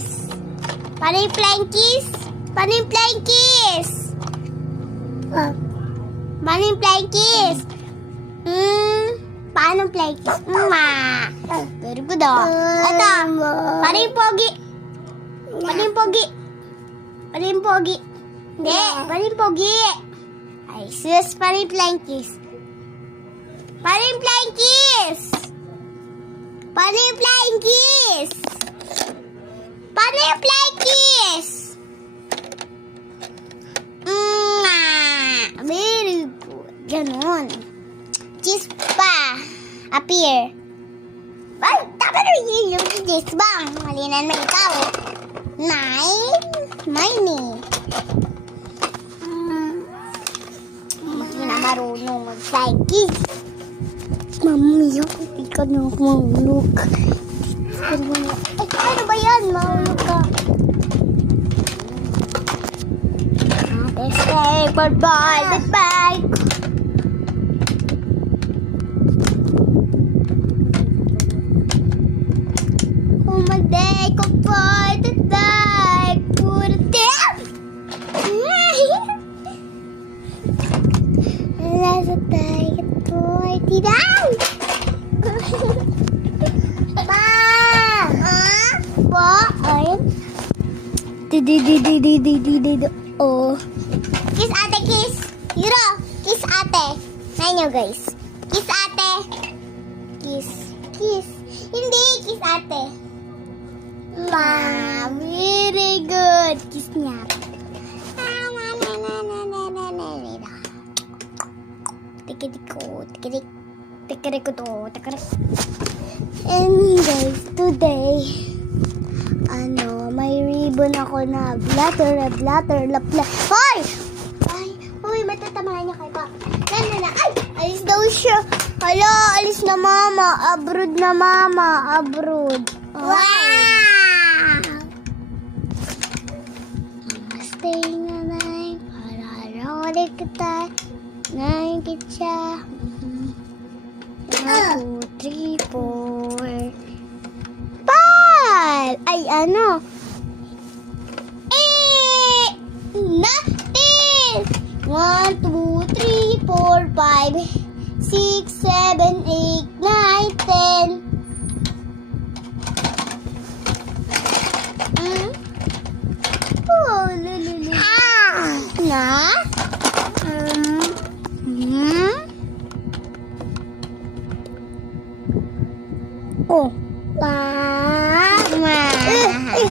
kiss? Paano yung flying kiss? Paano yung flying kiss? Paano yung flying kiss? Paano yung flying kiss? Very good, oh. Ito, paano yung pogi? Paano yung pogi? Paano yung pogi? Hindi, paano yung pogi? Ay, sus, paano yung flying kiss? Paano yung flying kiss? Paano yung flying kiss? Paano yung flying kiss? Very good. Ganon. Kiss pa. Appear. Ay, dapat rin yung kiss bang. Malinan mo ikaw. Mine. Hindi na marunong mag-flying kiss. Mami, hindi ka na mahulog. Ay, ano ba yan? Mahulog ka. Say goodbye, goodbye. Oh my day, goodbye, goodbye. Good day. Let's say goodbye, tidang. Oh. Kiss ate, kiss. Hiro, kiss ate. Ngayon nyo guys. Kiss ate. Kiss. Hindi, kiss ate. Very good. Kiss niya. Tikirik. And guys, today, may ribbon ako na blatter. Hoy, matatamaan niya kay pa. Na. Ay, alis daw siya. Hala, alis na mama. Abroad. Wow! Stay na nai. Pararoli kita. Ngayon kita. 1, 2, 3, 4. Pal! Ay, ano? Natin! 1, 2, 3, 4, 5, 6, 7, 8,